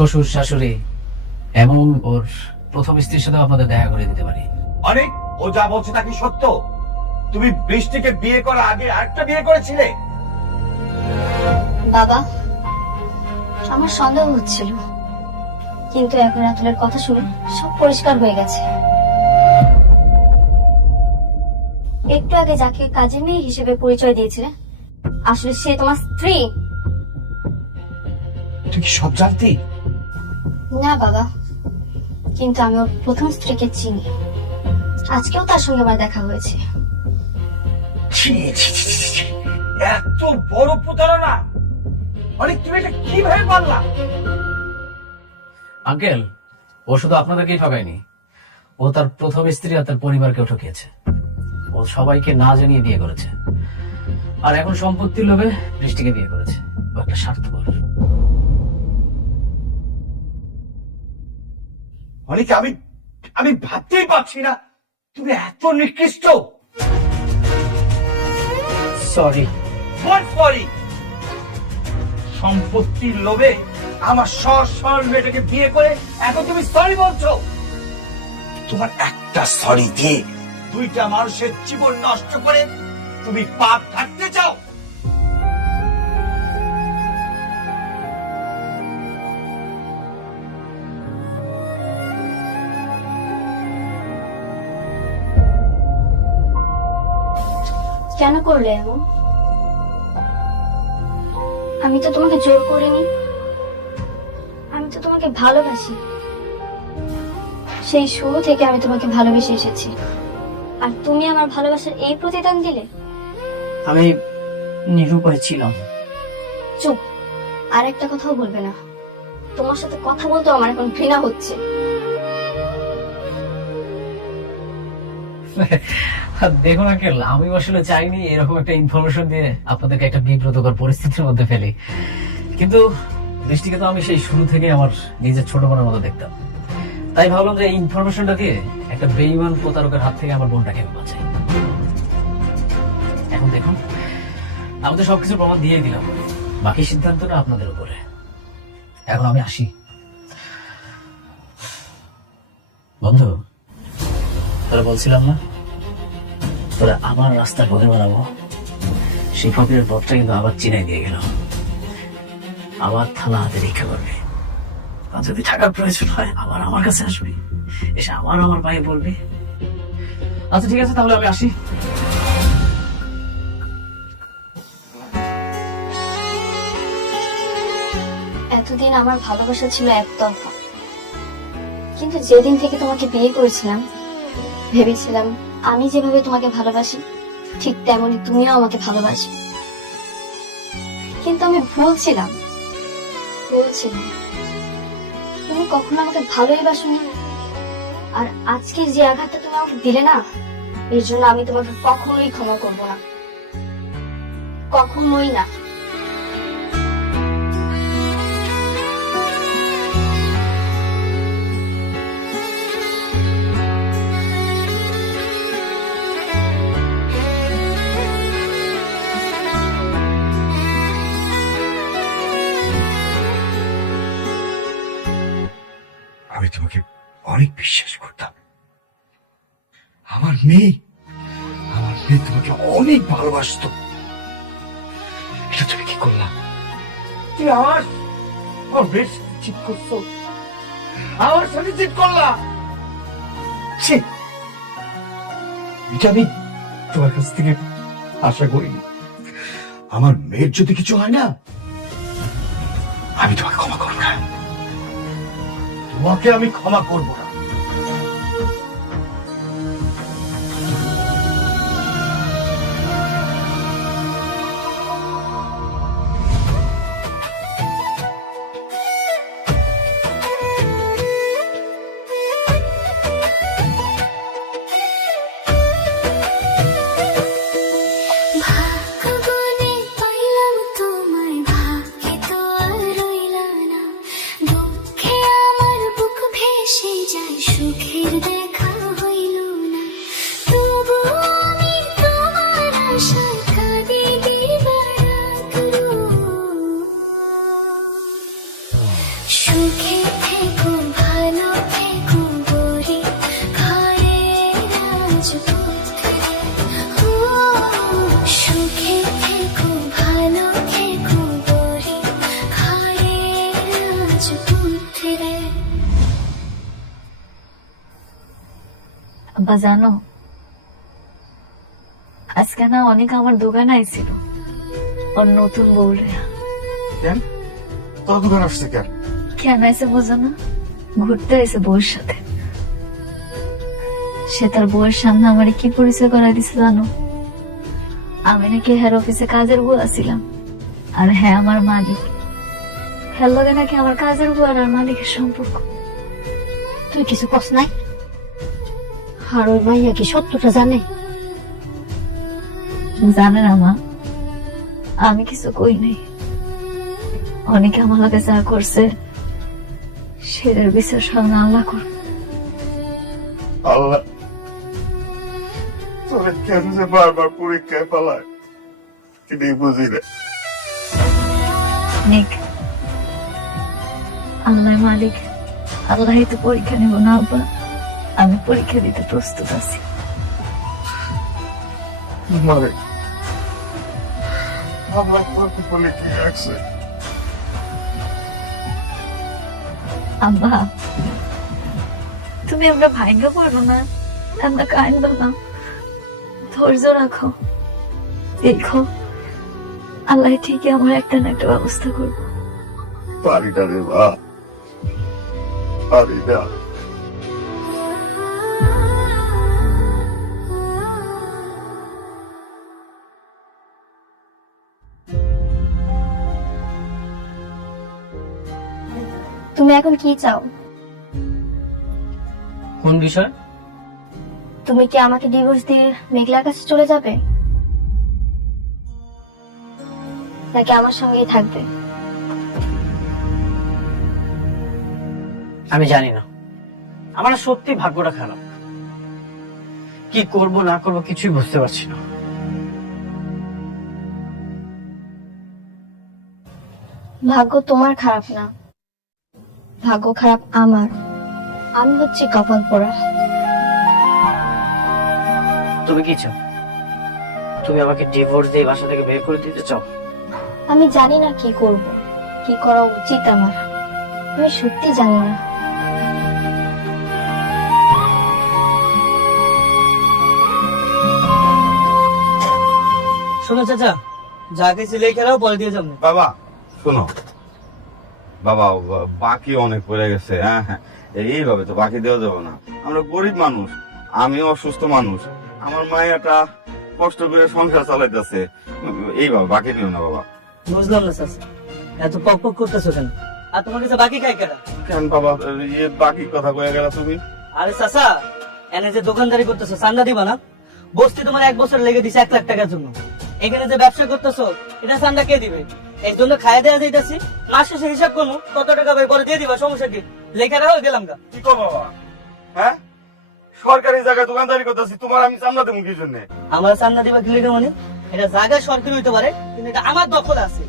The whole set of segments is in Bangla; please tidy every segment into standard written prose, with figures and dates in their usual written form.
শ্বশুর শাশুড়ি এবং ওর প্রথম স্ত্রীর সাথে আপনাদের দেখা করে দিতে পারি। অনেক ও যা বলছে তা কি সত্য? তুমি বৃষ্টিকে বিয়ে করার আগে আরেকটা বিয়ে করেছিলে? বাবা, আমার সন্দেহ হচ্ছিল, কিন্তু এখন রাতুলের কথা শুনে সব পরিষ্কার হয়ে গেছে। একটু আগে যাকে কাজের মেয়ে হিসেবে পরিচয় দিয়েছিলে, আসলে সে তোমার স্ত্রী। তুই কি সব জানতি? না বাবা, কিন্তু আমি ওর প্রথম স্ত্রীকে চিনি। আজকেও তার সঙ্গে আমার দেখা হয়েছে। ছি, ছি, ছি, ছি, ছি। এত বড় প্রতারণা! অনেক তুমি এটা কিভাবে পারলা? আঙ্কেল, ও শুধু আপনাদেরকেই ঠকায়নি, ও তার প্রথম স্ত্রী আর তার পরিবারকেও ঠকিয়েছে। ও সবাইকে না জানিয়ে বিয়ে করেছে, আর এখন সম্পত্তির লোভে বৃষ্টিকে বিয়ে করেছে। ও একটা স্বার্থপর। অনেক আমি আমি ভাবতেই পারছি না তুমি এত নিকৃষ্ট। সরি। সরি? সম্পত্তির লোভে আমার সরল মেয়েটাকে বিয়ে করে এখন তুমি সরি বলছো? তোমার একটা সরি দিয়ে দুইটা মানুষের জীবন নষ্ট করে তুমি পাপ ঢাকতে চাও? কেন করলে এমন? আমি তো তোমাকে জোর করিনি, আমি তো তোমাকে ভালোবাসি। সেই শুরু থেকে আমি তোমাকে ভালোবেসে এসেছি, আর তুমি আমার ভালোবাসার এই প্রতিদান দিলে। আমি নিরুপায় ছিলাম। চুপ, আর একটা কথাও বলবে না। তোমার সাথে কথা বলতে আমার এখন ঘৃণা হচ্ছে। দেখুন আঙ্কেল, আমি আসলে চাইনি এরকম একটা ইনফরমেশন দিয়ে আপনাদেরকে একটা বিব্রতকর পরিস্থিতির মধ্যে ফেলি, কিন্তু বৃষ্টিকে তো আমি সেই শুরু থেকে আমার নিজের ছোট বোনের মতো দেখতাম। তাই ভাবলাম যে এই ইনফরমেশনটা দিয়ে একটা বেঈমান প্রতারকের হাত থেকে আমার বোনটাকে আমি বাঁচাই। এখন দেখুন, আমি তো সবকিছু প্রমাণ দিয়ে দিলাম, বাকি সিদ্ধান্তটা আপনাদের উপরে। এখন আমি আসি। বন্ধু, তোরা বলছিলাম না তোরা আমার রাস্তা ঘুরে বেড়াবো, সেই ফকিরের পথটা কিন্তু আবার চিনাই দিয়ে গেল। আবার থানা হাতে ভিক্ষা করবে, আর যদি টাকার প্রয়োজন হয় আবার আমার কাছে আসবি, এসে আমার ভাই বলবি। আচ্ছা ঠিক আছে, তাহলে আমি আসি। এতদিন আমার ভালোবাসা ছিল একতরফা, কিন্তু যেদিন থেকে তোমাকে বিয়ে করেছিলাম ভেবেছিলাম আমি যেভাবে তোমাকে ভালোবাসি ঠিক তেমনি তুমিও আমাকে ভালোবাসবে। কিন্তু আমি ভুল ছিলাম। তুমি কখনো আমাকে ভালোই বাসনি, আর আজকে যে আঘাতটা তুমি আমাকে দিলে না, এর জন্য আমি তোমাকে কখনোই ক্ষমা করবো না, কখনোই না। আমি তোমাকে অনেক বিশ্বাস করতাম। আমার মেয়ে তোমাকে অনেক ভালোবাসতো। এটা তুমি কি করলা? তুই আমার বেশ ঠিক করছো, আমার সাথে ঠিক করলা। ছি, এটা আমি তোমার কাছ থেকে আশা করিনি। আমার মেয়ের যদি কিছু হয় না, আমি তোমাকে ক্ষমা করবো না। তোমাকে আমি ক্ষমা করবো না। সেই আব্বা জানো, আজকে না অনেক আমার দোকানে আইছিল ওর নতুন বউরে। কেন তোর দোকান আসছে কেন? কেন আইসে বোঝো না? ঘুরতে আইসে বউয়ের সাথে। সে তার বউয়ের সামনে আমারে কি পরিচয় করাই দিছে জানো? আমি নাকি হেড অফিসে কাজের বউ আছিলাম, আর হ্যাঁ আমার মালিক। হ্যাঁ লগে নাকি আমার কাজের বউ আর মালিকের সম্পর্ক। তুই কিছু কস নাই? আর ওই মাইয়া কি সত্যটা জানে? জানে না মা, আমি কিছু কই নাই। অনেকে আমার লগে যা করছে সেটার বিচার সামনে আল্লাহ কর। আল্লাহ তোরে কেন যে বারবার পরীক্ষায় পালায় এটাই বুঝি না। নিক, আল্লাহ মালিক, আল্লাহই তো পরীক্ষা নেব না আব্বা। আমি পরীক্ষা দিতে প্রস্তুত আছি। মারে আল্লাহ তোকে বলে কি রাখছে? আব্বা, তুমি আমরা ভাগ্য পড়ো না, আমরা কান্দ না, ধৈর্য রাখো। দেখো আল্লাহ ঠিকই আমার একটা না একটা ব্যবস্থা করবো। পারি না রে মা, পারি না। তুমি এখন কি চাও? কোন বিষয়? তুমি কি আমাকে ডিভোর্স দিয়ে মেঘলার কাছে চলে যাবে, নাকি আমার সঙ্গেই থাকবে? আমি জানি না, আমার সত্যি ভাগ্যটা খারাপ। কি করব না করব কিছুই বুঝতে পারছি না। ভাগ্য তোমার খারাপ না, ভাগ্য খারাপ আমার। আমি হচ্ছে কপাল পোড়া। তুমি কি চাও? তুমি আমাকে ডিভোর্স দিয়ে বাসা থেকে বের করে দিতে চাও? আমি জানি না কি করব, কি করা উচিত আমার। আমি সত্যি জানি না। শোনো চাচা, যা কিছু লেখে রাও, পরে দিয়ে যাবো। বাবা শোনো, বাবা বাকি অনেক পড়ে গেছে। হ্যাঁ হ্যাঁ, এইভাবে তো বাকি দেওয়া যাবে না। আমরা গরিব মানুষ, আমিও অসুস্থ মানুষ, আমার মায়েরটা কষ্ট করে সংসার চালাইতেছে। এইভাবে বাকি দিও না বাবা। বুঝলাম না চাচা, এত পক পক করতেছো কেন? আর তোমার কাছে বাকি খাই কেন? কেন বাবা বাকি কথা কয়ে গেল তুমি? আরে চাচা, এনে যে দোকানদারি করতেছো চান্দা দিবা না? বস্তি তোমার 1 বছর লেগে দিছে 1 লাখ টাকার জন্য। এখানে যে ব্যবসা করতেছো এটা চান্দা কে দিবে? এই জন্য খাইয়ে দেওয়া যাইতেছি, মাস শেষে হিসাব করবো কত টাকা ভাই, পরে দিয়ে দিবা, সমস্যা কি? লেখা রাখো, গেলাম গা। কি কো বাবা? হ্যাঁ, সরকারি জায়গায় দোকানদারি করতেছি, তোমার আমি চান্দা দেবো কি জন্য? আমার চান্দা দিবা কি লেগে? মানে এটা জায়গা সরকারি হইতে পারে, কিন্তু এটা আমার দখল আছে।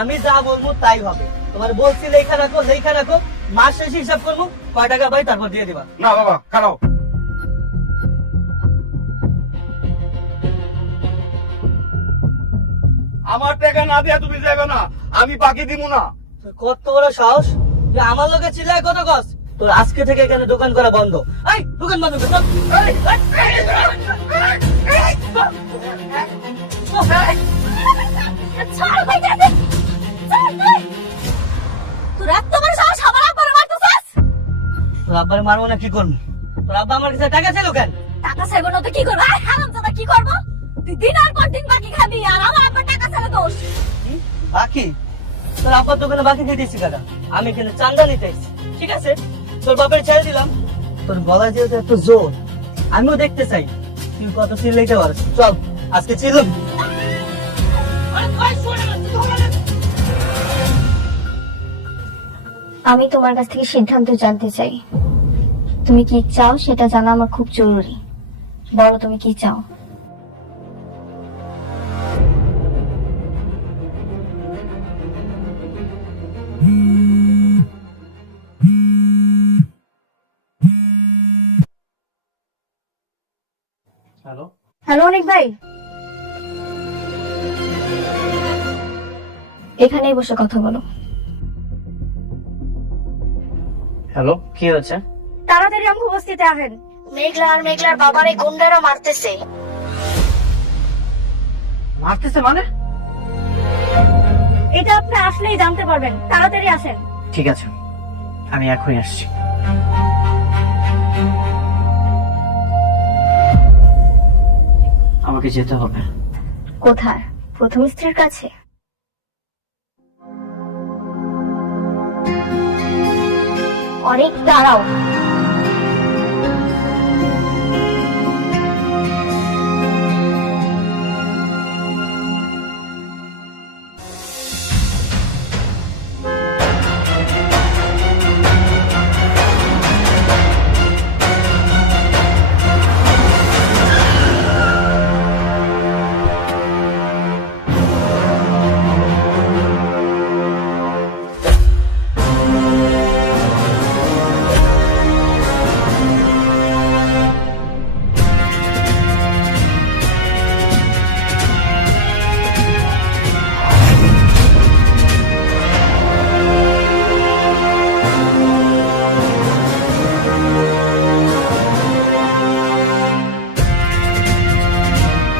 আমি যা বলবো তাই হবে। তোমার বলছি লেখা রাখো, লেখা রাখো, মাস শেষে হিসাব করবো কয় টাকা ভাই, তারপর দিয়ে দিবা। না বাবা খারাপ, আমার টাকা না দেয়া তুমি যাবে না, আমি বাকি দিব না। তোর কত বড় সাহস যে আমার লোকে চিল্লায় কত গছ? তোর আজকে থেকে এখানে দোকান করা বন্ধ। এই দোকান বন্ধ কর, চল। তোর এত বড় সাহস আমার আব্বারে মারতেছস? তোর আব্বারে মারবো না কি করবো? তোর আব্বা আমার কাছে টাকা চাইলো কেন? টাকা চাইবো না তো কি করবো? আয় হারামজাদা, কি করবো? তুই দিন আর পর দিন বাকি খাবি, আর আমার আব্বার টাকা চাইলে দোষ। কি? বাকি? তোর আব্বার দোকানে বাকি দিয়ে দিচ্ছি কাকা, আমি এখানে চান্দা নিতে এসেছি। ঠিক আছে, তোর বাপের ছেড়ে দিলাম। তোর গলায় যেহেতু এত জোর, আমিও দেখতে চাই তুই কত চিল্লাইতে পারছিস। চল আজকে চিল্লাম। আমি তোমার কাছ থেকে সিদ্ধান্ত জানতে চাই। তুমি কি চাও সেটা জানা আমার খুব জরুরি। বলো তুমি কি চাও? হ্যালো, হ্যালো অনেক ভাই, এখানেই বসে কথা বলো। হ্যালো, কি হয়েছে? তাড়াতাড়ি আমাকে উপস্থিত আহেন। মেঘলা আর মেঘলার বাবার এই গুন্ডারা মারতেছে। মারতেছে মানে? এটা আপনি আসলেই জানতে পারবেন, তাড়াতাড়ি আসেন। ঠিক আছে, আমি এখনই আসছি। আমাকে যেতে হবে। কোথায়? প্রথম স্ত্রীর কাছে? অনেক দাঁড়াও।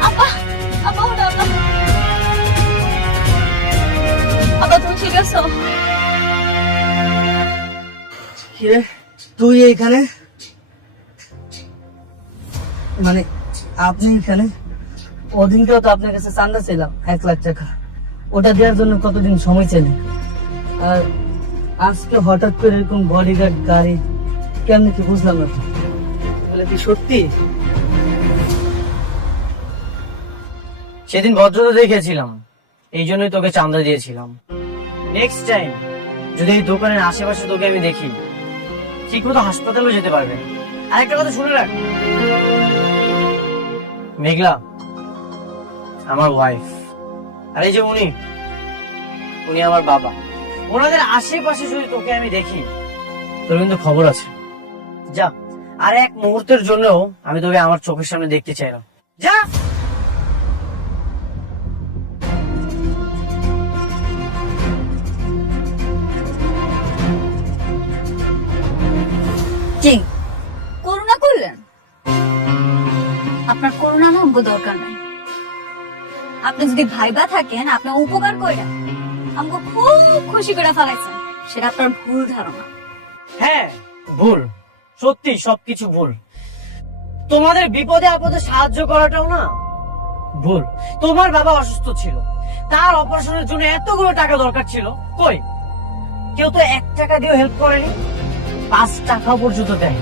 আব্বা, আব্বা ওটা আব্বা। আব্বা তুমি ঠিক আছো? কিরে তুই এইখানে? মানে আপনি এখানে? ওদিনকেও তো আপনার কাছে চান্দা ছিলাম 1,00,000 টাকা, ওটা দেওয়ার জন্য কতদিন সময় ছিলেন? আর আজকে হঠাৎ করে এরকম বডিগার্ড গাড়ি কেমনি কি বুঝলাম না তো। বলে কি সত্যি? সেদিন ভদ্রতা দেখেছিলাম, এই জন্যই তোকে চাঁদা দিয়েছিলাম। নেক্সট টাইম যদি এই দোকানের আশেপাশে তোকে আমি দেখি, ঠিক মতো হাসপাতালেও যেতে পারবে। আর একটা কথা শুনে রাখ, মেঘলা আমার ওয়াইফ, আর এই যে উনি আমার বাবা। ওনাদের আশেপাশে যদি তোকে আমি দেখি, তোর কিন্তু খবর আছে। যা, আর এক মুহূর্তের জন্য আমি তোকে আমার চোখের সামনে দেখতে চাই না। যা। কি করুণা করলেন? আপনার করুণা আমাকে দরকার নাই। আপনি যদি ভাইবা থাকেন, আপনার উপকার করে আমাকে খুব খুশি করে ফেলাইছেন, সেটা আপনার ভুল ধারণা। হ্যাঁ ভুল, সত্যি সবকিছু ভুল। তোমাদের বিপদে আপদে সাহায্য করাটাও না ভুল। তোমার বাবা অসুস্থ ছিল, তার অপারেশনের জন্য এতগুলো টাকা দরকার ছিল, কই কেউ তো 1 টাকা দিয়েও হেল্প করেনি, 5 টাকা পর্যন্ত দেয়।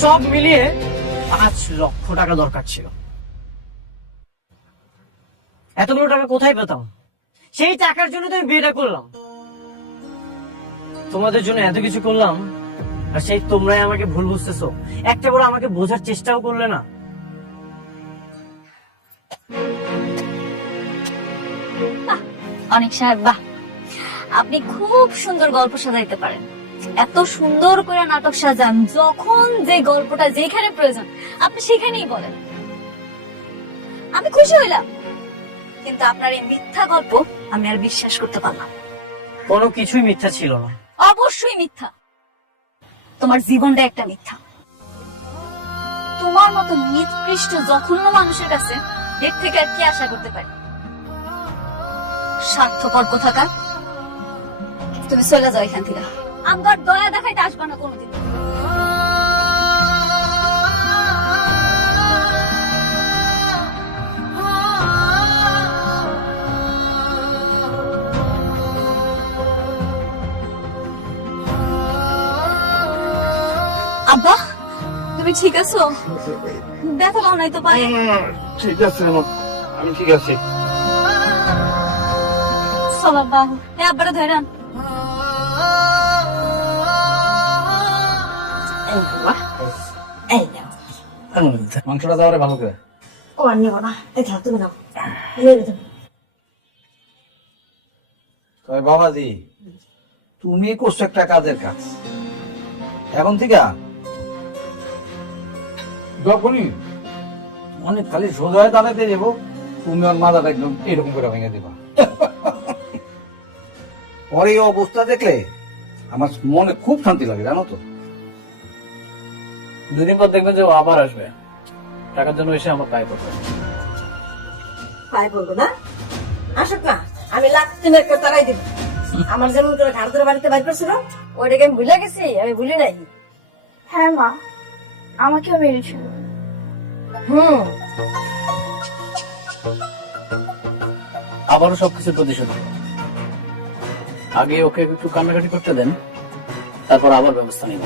সব মিলিয়ে 5 লক্ষ টাকা দরকার ছিল। এতগুলো টাকা কোথায় পেতাম? সেই টাকার জন্য তো আমি বিয়েটা করলাম, তোমাদের জন্য এত কিছু করলাম, আর সেই তোমরাই আমাকে ভুল বুঝতেছো। একটা বড় আমাকে বোঝার চেষ্টাও করলে না। অনেক সাহেব, বাহ, আপনি খুব সুন্দর গল্প সাজাইতে পারেন। এত সুন্দর করে নাটক সাজান, যখন যে গল্পটা যেখানে প্রয়োজন আপনি সেখানেই বলেন। আমি খুশি হইলাম, কিন্তু আপনার এই মিথ্যা গল্প আমি আর বিশ্বাস করতে পারলাম। কোনো কিছুই মিথ্যা ছিল না। অবশ্যই মিথ্যা। তোমার জীবনটা একটা মিথ্যা। তোমার মতো নিকৃষ্ট জঘন্য মানুষের কাছে এর থেকে আর কি আশা করতে পারি? স্বার্থপর কোথাকার। তুমি চলে যাও এখান থেকে, আমার দয়া দেখাইতে আসবা না কোনোদিন। আব্বা তুমি ঠিক আছো? ব্যথা পাও নাই তো পায়ে? ঠিক আছে, আমি ঠিক আছি। চল আব্বা, এই আব্বারা ধরে আন। মাংসটা দেওয়ারে ভালো করে। ও আর নেবো না, এই থাক তুমি নাও। তবে বাবাজি, তুমি করছো একটা কাজের কাজ। এখন থেকে যখনই অনেক খালি সোজা হয়ে দাঁড়াতে যাবো, তুমি ওর মাথাটা একদম এরকম করে ভেঙে দিবা। ওর এই অবস্থা দেখলে আমার মনে খুব শান্তি লাগে, জানো তো। দুদিন পর দেখবেন যে ও আবার আসবে, টাকার জন্য এসে আমার পায়ে পড়বে। পাই বলবো না, আসুক না, আমি লাখ তিনের তারাই দিব। আমার যেমন করে ঘাড় ধরে বাড়িতে বাইর করছিল, ওইটাকে আমি ভুলে গেছি, আমি ভুলি নাই। হ্যাঁ মা, আমাকেও মেরেছিল। আবারও সবকিছু প্রতিশোধ নেব। আগে ওকে একটু কান্নাকাটি করতে দেন, তারপর আবার ব্যবস্থা নিব।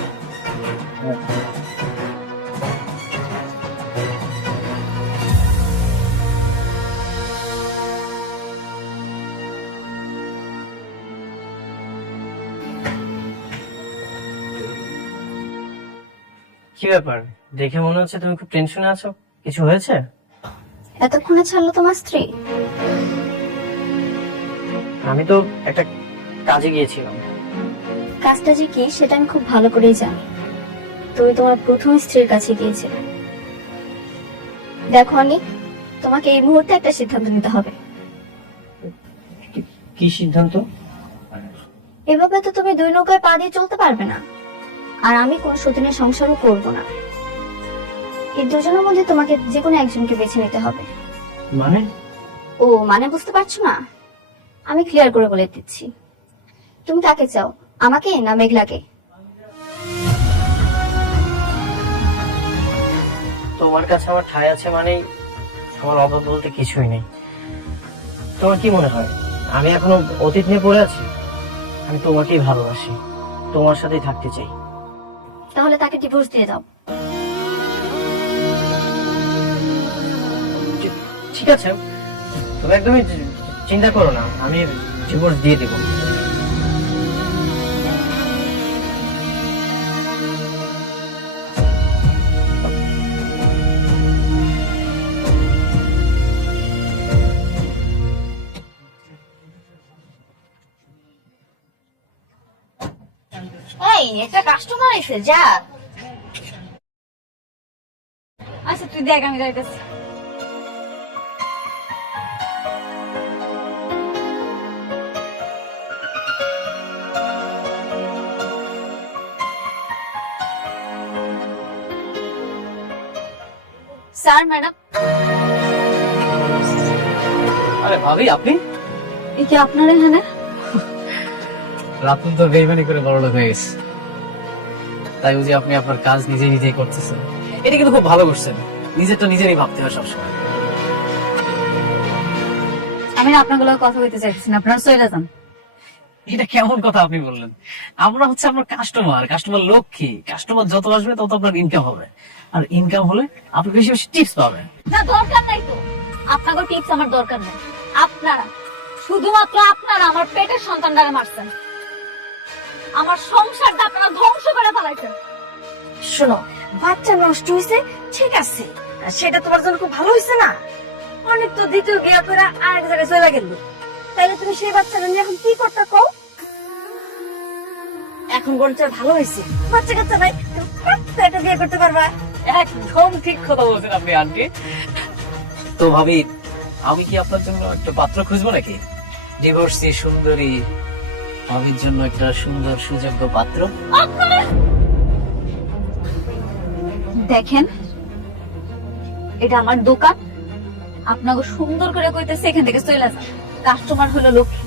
কি ব্যাপার, দেখে মনে হচ্ছে তুমি খুব টেনশনে আছো, কিছু হয়েছে? এতক্ষণে ছাড়লো তোমার স্ত্রী? আমি তো একটা কাজে গিয়েছিলাম। কাজটা যে কি সেটা আমি খুব ভালো করেই জানি। তুমি তোমার প্রথম স্ত্রীর কাছে গিয়েছিলে। দেখো অনিক, তোমাকে এই মুহূর্তে একটা সিদ্ধান্ত নিতে হবে। কি সিদ্ধান্ত? এভাবে তো তুমি দুই নৌকায় পা দিয়ে চলতে পারবে না, আর আমি কোন সতীনের সংসারও করব না। এই দুজনের মধ্যে তোমাকে যে কোনো একজনকে বেছে নিতে হবে। মানে? ও মানে বুঝতে পারছো না? আমি ক্লিয়ার করে বলে দিচ্ছি। তুমি কাকে চাও, আমাকে না মেঘলাকে? তোমার কাছে আমার ঠাঁই আছে মানে আমার অভাব বলতে কিছুই নেই। তোমার কি মনে হয় আমি এখনো অতীত নিয়ে পড়ে আছি? আমি তোমাকেই ভালোবাসি, তোমার সাথেই থাকতে চাই। তাহলে তাকে ডিভোর্স দিয়ে দাও। ঠিক আছে, তুমি একদমই চিন্তা করো না, আমি ডিভোর্স দিয়ে দেবো। এই একটা কাস্টমার এসে যা। আচ্ছা তুই দেখ, আমি যাইতেছি। Sir, madam. আরে ভাবি, আপনি? এই কি আপনার এখানে? রাতুল তো বেইমানি করে বড়লোক হয়ে গেছে, তাই বুঝি আপনি আপনার কাজ নিজে নিজেই করতেছেন। এটা কিন্তু খুব ভালো করছেন, নিজেরটা নিজেরই ভাবতে হয় সবসময়। আমি না আপনার কথা বলতে চাইছি না, আপনারা চলে যান। এটা কেমন কথা আপনি বললেন? আমরা হচ্ছে আপনার কাস্টমার, কাস্টমার লক্ষ্মী। কাস্টমার যত আসবে তত আপনার ইনকাম হবে, আর ইনকাম হলে আপনি বেশি বেশি টিপস পাবেন। না, দরকার নাই তো, আপনাকে টিপস আমার দরকার নেই। আপনারা শুধুমাত্র আপনারা আমার পেটের সন্তানটাকে মারছেন, আমার সংসারটা আপনারা ধ্বংস করে ফেলাইছেন। শোনো, বাচ্চা নষ্ট হয়েছে ঠিক আছে, সেটা তোমার জন্য খুব ভালো হয়েছে না? অনেক তো দ্বিতীয় বিয়ে করে আরেক জায়গায় চলে গেল, তাইলে তুমি সেই বাচ্চাটা নিয়ে এখন কি করতে কও? এখন বলছে ভালো হয়েছে, বাচ্চা কাচ্চা নাই, একটা বিয়ে করতে পারবা। একদম ঠিক কথা বলছেন আপনি আন্টি। তো ভাবি, আমি কি আপনার জন্য একটা পাত্র খুঁজবো নাকি? ডিভোর্সি সুন্দরী ভাবির জন্য একটা সুন্দর সুযোগ্য পাত্র। দেখেন, এটা আমার দোকান, আপনাকে সুন্দর করে কইতেছে এখান থেকে চলে যান। কাস্টমার হলো লক্ষ্মী,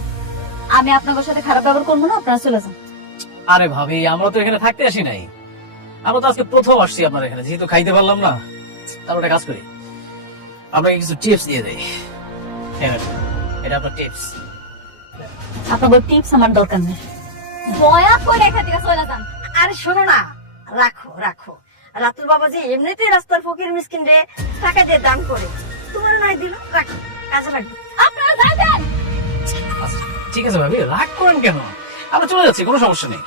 আমি আপনাদের সাথে খারাপ ব্যবহার করবো না, আপনারা চলে যান। আরে ভাবি, আমরা তো এখানে থাকতে আসি নাই, আমরা তো আজকে প্রথম আসছি আপনার এখানে, যেহেতু খাইতে পারলাম না, তার একটা কাজ করি, আপনাকে কিছু টিপস দিয়ে দেই। এটা আপনার টিপস। আপনাদের টিপস আমার দরকার নেই, দয়া করে এখান থেকে চলে যান। আরে শোনো না, রাখো রাখো, রাতুল বাবা যে এমনিতেই রাস্তার ফকির মিসকিন রে টাকা দিয়ে দান করে, তোমার নাই দিল, রাখো, কাজে লাগবে। আপনারা যাবেন। আচ্ছা, ঠিক আছে ভাবি, রাগ করেন কেন? আমরা চলে যাচ্ছি, কোনো সমস্যা নেই।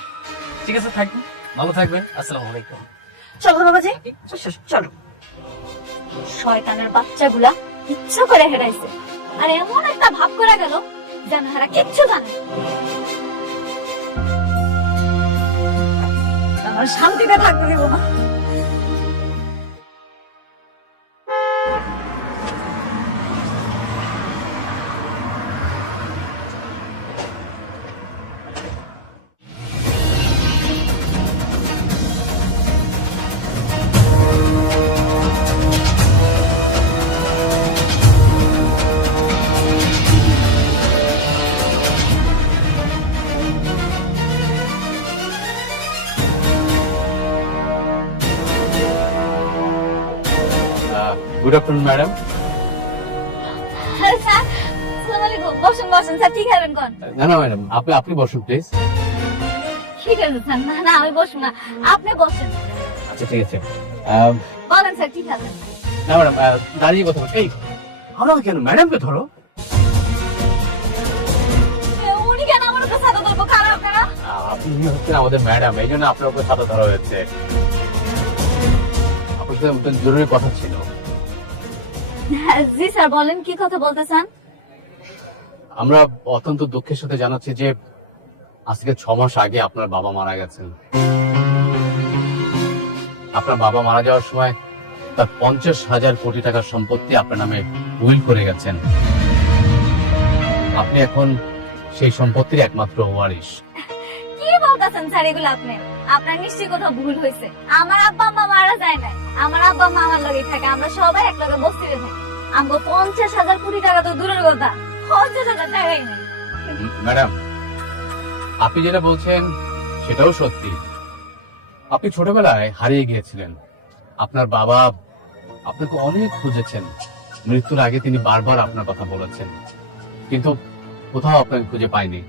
ঠিক আছে, থাকবেন, ভালো থাকবেন। আসসালামু আলাইকুম। চলো বাবাজি, চলো। শয়তানের বাচ্চাগুলা ইচ্ছা করে হেরাইছে, আর এমন একটা ভাব করে গেল যেন হেরা কিচ্ছু জানে। আমার শান্তিতে থাকতে দিব না। Good afternoon madam. স্যার আসসালামু আলাইকুম। বসুন বসুন স্যার, ঠিক আছেন কোন? না না ম্যাডাম, আপনি বসুন প্লিজ। ঠিক আছে স্যার, না না আমি বসুন না, আপনি বসেন। আচ্ছা ঠিক আছে। বলেন স্যার, ঠিক আছে। না ম্যাডাম, দাঁড়িয়ে কথা বলছি। এই আমাকে কেন, ম্যাডামকে ধরো। উনি কেন আমার উপর ছাতা ধরবো? কারা আপনারা? আপনি হচ্ছেন আমাদের ম্যাডাম, এই জন্য আপনার উপর ছাতা ধরা হয়েছে। আপনার সাথে জরুরি কথা ছিল। জি স্যার বলেন, কি কথা বলতে চান? আমরা অত্যন্ত দুঃখের সাথে জানাচ্ছি যে আজকে 6 মাস আগে আপনার বাবা মারা গেছেন। আপনার বাবা মারা যাওয়ার সময় তার 50,000 কোটি টাকার সম্পত্তি আপনার নামে উইল করে গেছেন। আপনি এখন সেই সম্পত্তির একমাত্র ওয়ারিশ। কি বলতেছেন স্যার এগুলো আপনি? আপনার নিশ্চয়ই কোথাও ভুল হয়েছে। আমার আব্বা আম্মা মারা যায় না, আমার আব্বা আম্মা আমার লগে থাকে, আমরা সবাই এক লগে বস্তিতে থাকি। আমগো 50,000 কোটি টাকা তো দূরের কথা, 50,000 টাকাই নেই। ম্যাডাম, আপনি যেটা বলছেন সেটাও সত্যি। আপনি ছোটবেলায় হারিয়ে গিয়েছিলেন। আপনার বাবা আপনাকে অনেক খুঁজেছেন। মৃত্যুর আগে তিনি বারবার আপনার কথা বলেছেন, কিন্তু কোথাও আপনাকে খুঁজে পাইনি।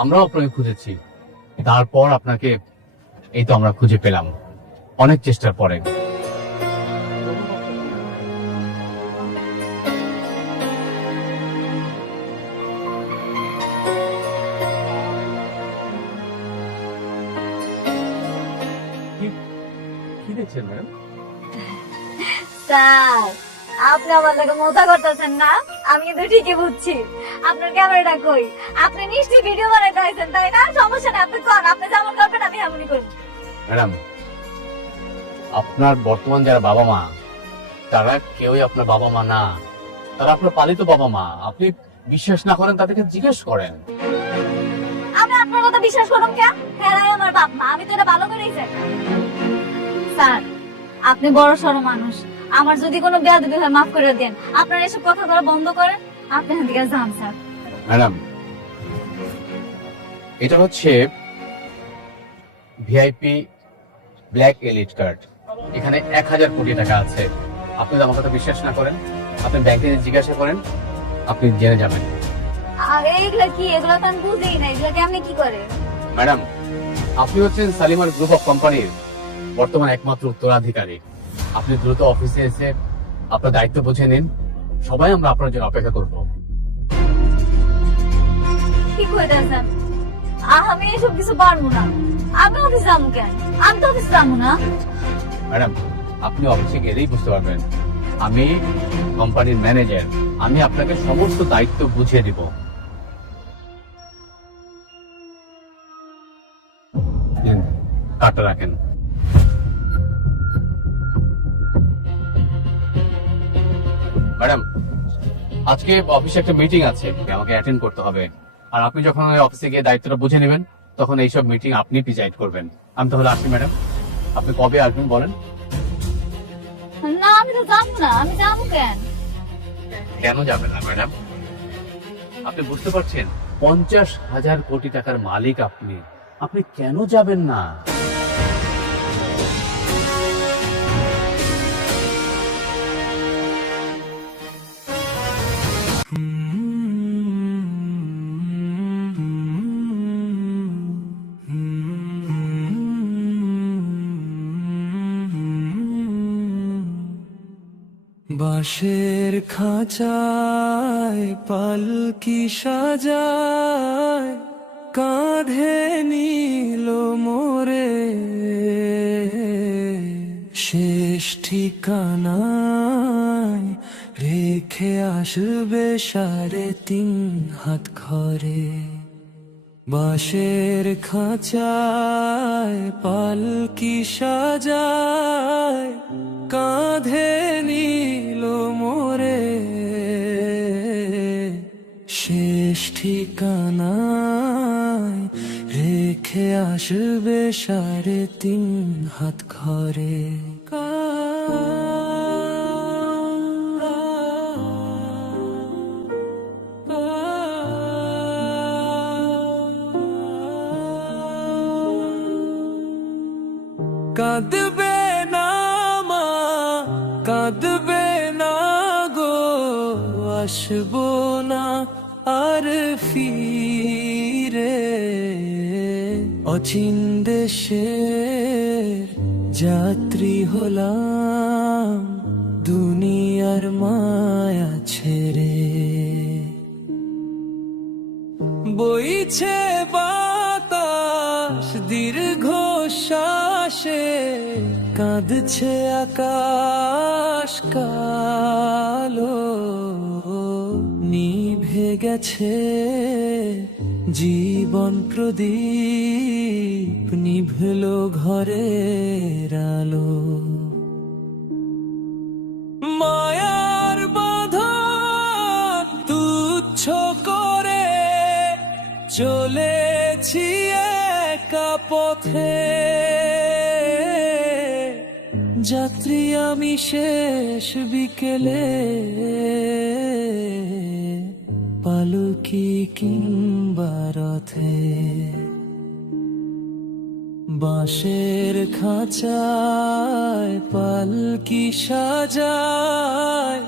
আমরাও আপনাকে খুঁজেছি, তারপর আপনাকে এই তো আমরা খুঁজে পেলাম অনেক চেষ্টার পরে। কি দেখছেন ম্যাডাম? স্যার আপনি আমার লগে মজা করতেছেন না? আমি কিন্তু ঠিকই বুঝছি। আপনার ক্যামেরাটা কই? আপনি নিশ্চয়ই ভিডিও বানাইতে আইছেন তাই না? সমস্যা নেই, আপনি কোন, আপনি যেমন করবেন আমি এমনই করব। ম্যাডাম, আপনার বর্তমান যারা বাবা মা, তারা কেউই আপনার বাবা মা না, তারা আপনার পালিত বাবা মা। আপনি বিশ্বাস না করেন তাদেরকে জিজ্ঞেস করেন। আমি আপনার কথা বিশ্বাস করুন কে? হেরাই আমার বাপ মা, আমি তো এটা ভালো করেই জানি। স্যার আপনি বড় সড় মানুষ, আমার যদি কোনো বেয়াদবি হয় মাফ করে দেন। আপনার এসব কথা বলা বন্ধ করেন, আপনি এখান থেকে যান স্যার। ম্যাডাম, এটা হচ্ছে ভিআইপি ব্ল্যাক এলিট কার্ড। এখানে 1,000 কোটি টাকা আছে। আপনি যদি আমার কথা বিশ্বাস না করেন, আপনি ব্যাংকে জিজ্ঞাসা করেন, আপনি জেনে যাবেন। আর এইগুলা কি? এগুলা তো আমি বুঝেই না, এগুলা কেমনি কি করে? ম্যাডাম, আপনি হচ্ছেন সালিমার গ্রুপ অফ কোম্পানির বর্তমান একমাত্র উত্তরাধিকারী। আপনি দ্রুত অফিসে এসে আপনার দায়িত্ব বুঝে নিন। সবাই আমরা আপনার জন্য অপেক্ষা করব। কি কইতাছেন? আমি এসব কিছু পারবো না। আমি অফিস যাবো কেন? আমি তো অফিস যাবো না। ম্যাডাম, আপনি অফিসে গেলেই বুঝতে পারবেন। আমি কোম্পানির ম্যানেজার, আমি আপনাকে সমস্ত দায়িত্ব বুঝিয়ে দিব। কার্ডটা রাখেন। ম্যাডাম, আজকে অফিসে একটা মিটিং আছে, আমাকে অ্যাটেন্ড করতে হবে। আর আপনি যখন ওই অফিসে গিয়ে দায়িত্বটা বুঝে নেবেন, তখন এইসব মিটিং আপনি প্রিজাইড করবেন। আমি তাহলে আসি ম্যাডাম। আপনি কবে আসবেন বলেন? না আমি তো যাবো না। আমি যাবো কেন? কেন যাবেন না ম্যাডাম? আপনি বুঝতে পারছেন 50,000 কোটি টাকার মালিক আপনি, আপনি কেন যাবেন না? বাঁশের খাঁচায় পালকি সাজায় কাঁধে নিল মোরে শেষ ঠিকানায় রেখে আসবে 3.5 হাত ঘরে। বাঁশের খাঁচায় পালকি সাজায় কাঁধে নিল মোরে শেষ ঠিকানায় রেখে আসবে 3.5 হাত ঘরে। কাঁদবে না মা, কাঁদবে না আসবো না আর ফিরে, অচিন দেশের যাত্রী হলাম দুনিয়ার মায়া ছেড়ে। বইছে বাতাস দীর্ঘ শ্বাসে, কাঁদছে আকাশ কালো, নিভে গেছে জীবন প্রদীপ, নিভলো ঘরের আলো। মায়ার বাঁধন তুচ্ছ করে চলেছি একা পথে, যাত্রী আমি শেষ বিকেলে, পালকি কিংবা রথে। বাঁশের খাঁচায় পালকি সাজায়,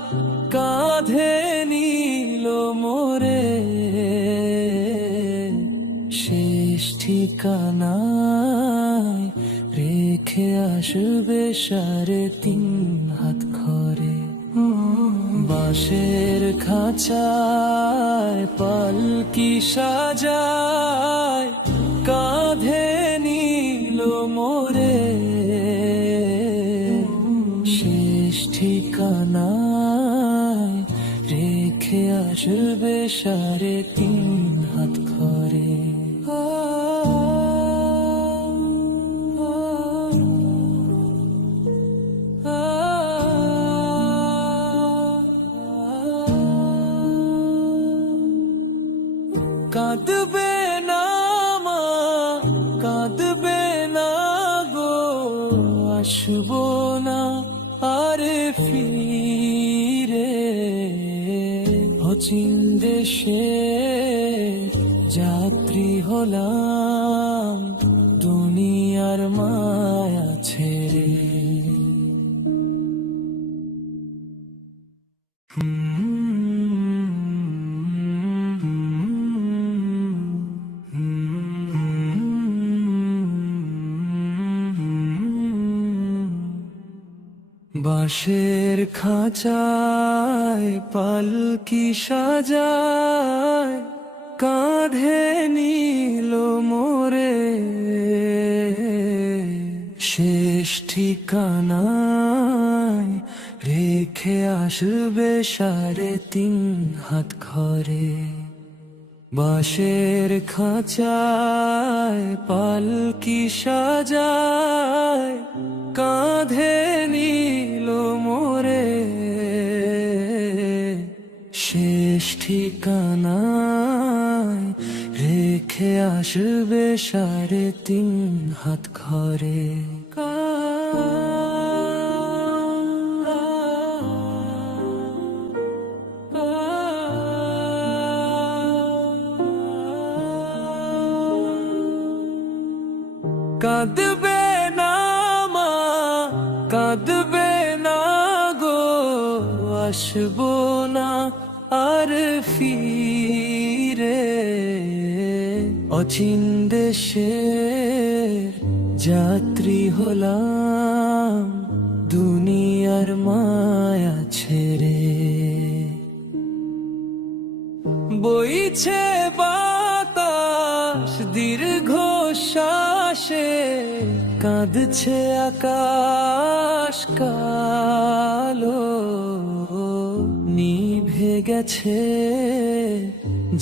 কাঁধে নিল মোরে, শেষ ঠিকানায় রেখে আসবে 3.5 হাত ঘরে। বাঁশের খাঁচায় পালকি সাজায়, কাঁধে নিল মোরে, শেষ ঠিকানায় রেখে আসবে 3.5 হাত ঘরে। কাঁদবে না মা, কাঁদবে না গো, আসবো না আর ফিরে, অচিন দেশে যাত্রী হলাম দুনিয়ার মায়া ছেড়ে। বাঁশের খাঁচায় পালকি সাজায়, কাঁধে নিল মোরে, শেষ ঠিকানায় রেখে আসবে 3.5 হাত ঘরে। বাঁশের খাঁচায় পালকি সাজায়, কাঁধে নিল মোরে, শেষ ঠিকানায় রেখে আসবে 3.5 হাত ঘরে। কাঁদবে না মা, কাঁদবে না গো, আসবো না আর ফিরে, অচিন দেশের যাত্রী হলাম দুনিয়ার মায়া ছেড়ে। বইছে বাতাস দীর্ঘ শ্বাসে, কাঁদছে আকাশ কালো, নিভে গেছে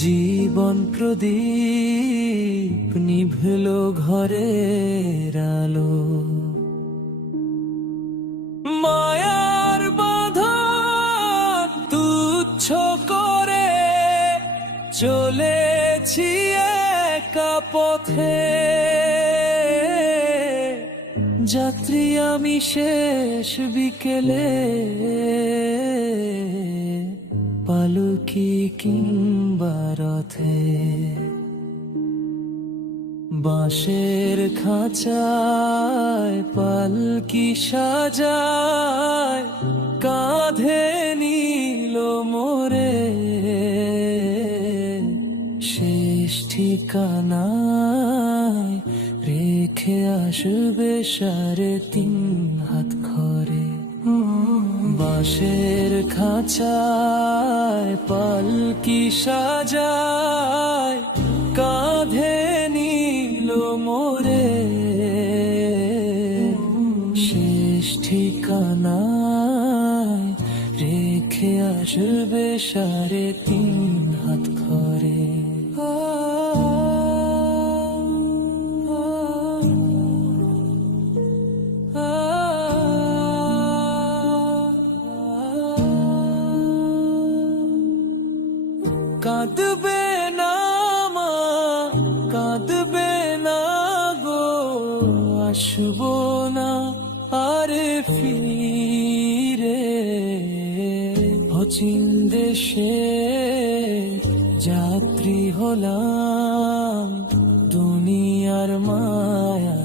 জীবন প্রদীপ, নিভলো ঘরের আলো। মায়ার বাঁধন তুচ্ছ করে চলেছি একা পথে, যাত্রী আমি শেষ বিকেলে, পালকি কিংবা রথে। বাঁশের খাঁচায় পালকি সাজায়, কাঁধে নিল মোরে, ঠিকানায় রেখে আসবে 3.5 হাত ঘরে। বাঁশের খাঁচায় পালকি সাজায় কাঁধে নিল মোরে, শেষ ঠিকানায় রেখে আসবে 3.5 হাত ঘরে। কাঁদবে না মা, কাঁদবে না গো, আসবো না আরে ফিরে। অচিন দেশে যাত্রী হলাম দুনিয়ার মায়া